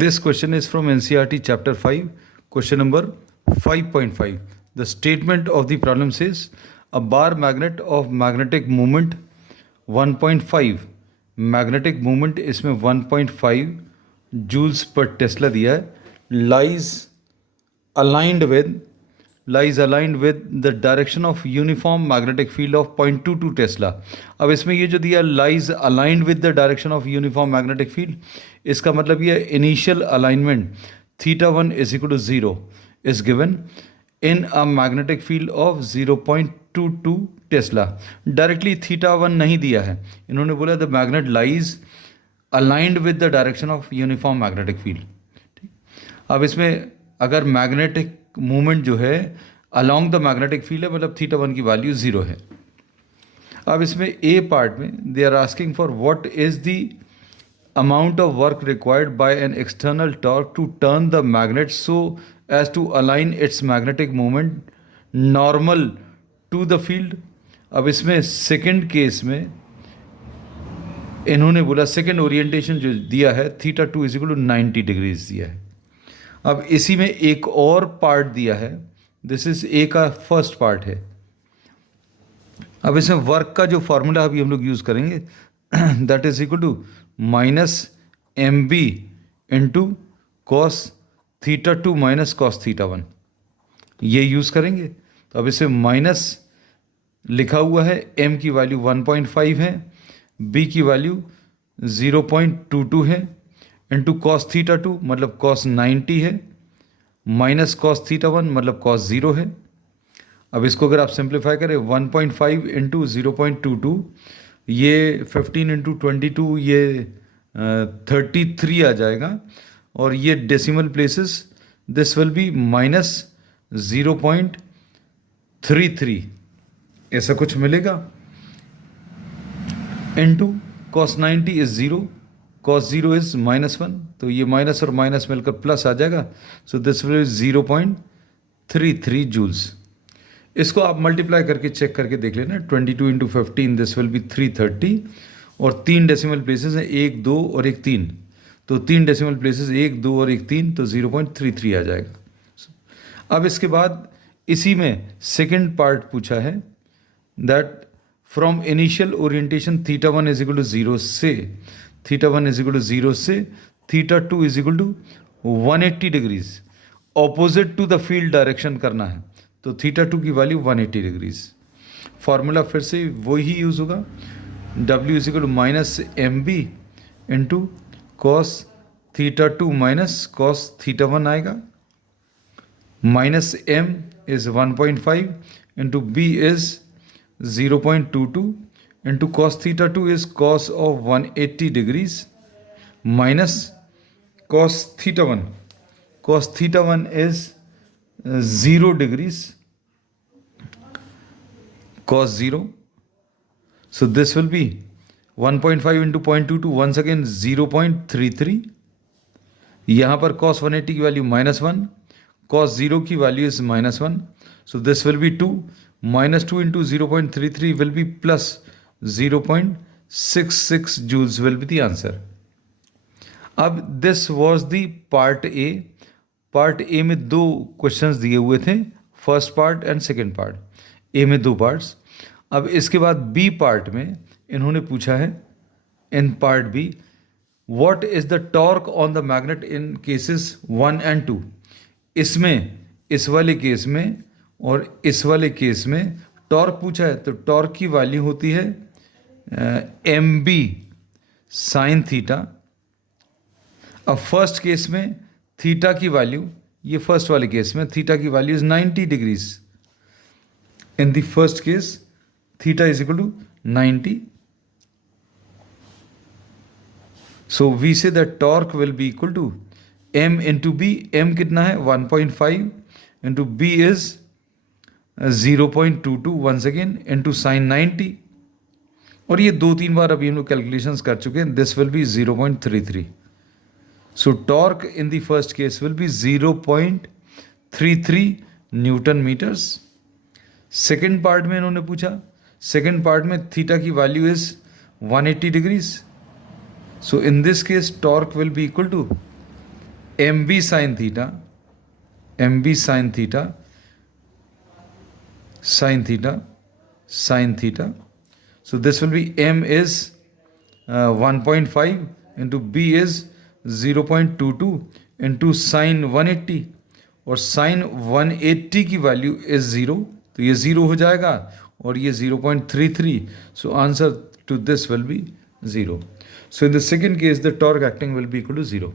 This question is from NCERT chapter 5, question number 5.5. The statement of the problem says a bar magnet of magnetic moment 1.5, magnetic moment इसमें 1.5 joules per Tesla दिया है, lies aligned with the direction of uniform magnetic field of 0.22 Tesla. अब इसमें ये जो दिया lies aligned with the direction of uniform magnetic field, इसका मतलब ये initial alignment θ1 is equal to 0 is given in a magnetic field of 0.22 tesla. Directly θ1 नहीं दिया है, इन्होंने बोला the magnet lies aligned with the direction of uniform magnetic field. ठीक, अब इसमें अगर मैग्नेटिक मूवमेंट जो है अलोंग द मैग्नेटिक फील्ड है, मतलब θ1 की वैल्यू 0 है. अब इसमें ए पार्ट में they are asking for what is the amount of work required by an external torque to turn the magnet so as to align its magnetic moment normal to the field. अब इसमें second case में इन्होंने बोला second orientation जो दिया है θ2 is equal to 90 degrees दिया है. अब इसी में एक और पार्ट दिया है, दिस इज ए का फर्स्ट पार्ट है. अब इसमें वर्क का जो फॉर्मूला अभी हम लोग यूज़ करेंगे that is equal to -mb into cos θ2 minus cos θ1, ये यूज़ करेंगे. तो अब इसे माइनस लिखा हुआ है, m की वैल्यू 1.5 है, b की वैल्यू 0.22 है, इंटू कॉस θ2 मतलब कॉस 90 है, माइनस कॉस θ1 मतलब कॉस 0 है. अब इसको अगर आप सिंप्लीफाई करें 1.5 इंटू 0.22, ये 15 इंटू 22 ये 33 आ जाएगा, और ये decimal places this will B -0.33 ऐसा कुछ मिलेगा, into cos 90 is 0, cos 0 is -1, तो ये माइनस और माइनस मिलकर प्लस आ जाएगा. So this will 0.33 joules. इसको आप मल्टीप्लाई करके चेक करके देख लेना, 22 इंटू 15 दिस विल बी 330, और 3 डेसिमल प्लेसेस हैं, 1 2 और 1 3, तो 3 डेसिमल प्लेसेस 1 2 और 1 3, तो 0.33 आ जाएगा. अब इसके बाद इसी में सेकंड पार्ट पूछा है that from initial orientation θ1 is equal to 0 से θ1 इज इक्वल टू 0 से θ2 is equal to 180 degrees opposite to the field direction करना है, तो θ2 की वैल्यू 180 डिग्रीज. फॉर्मूला फिर से वही यूज़ होगा, W is equal to -mb into cos θ2 minus cos θ1 आएगा, minus m is 1.5 into b is 0.22 into cos θ2 is cos of 180 degrees minus cos θ1 is 0 degrees cos 0. So this will be 1.5 into 0.22, once again 0.33. यहाँ पर cos 180 की value -1, cos 0 की value is -1. So this will be 2. -2 into 0.33 will be plus 0.66 joules will be the answer. अब this was the part A. Part A में 2 questions दिए हुए थे, first part and second part. A में 2 parts. अब इसके बाद बी पार्ट में इन्होंने पूछा है in part be what is the torque on the magnet in cases 1 and 2. इसमें इस वाले केस में और इस वाले केस में टॉर्क पूछा है, तो टॉर्क की वैल्यू होती है एम बी साइन थीटा. अब फर्स्ट केस में थीटा की वैल्यू, ये फर्स्ट वाले केस में थीटा की value is 90 degrees. In the first case theta is equal to 90. So we say that torque will be equal to m into B. m कितना है 1.5 into B is 0.22 once again into sine 90, और ये 2-3 बार अभी हम लोग calculations कर चुके हैं. This will B 0.33. So torque in the first case will be 0.33 newton metres. Second part में इन्होंने पूछा, सेकेंड पार्ट में थीटा की value is 180 degrees. So in this case torque will be equal to mv sin theta, mv sin theta, sin theta, sin theta. So this will be m is 1.5 into b is 0.22 into sin 180, और sin 180 की value is 0, तो ये 0 हो जाएगा और ये 0.33. So answer to this will be 0. So in the second case the torque acting will be equal to 0.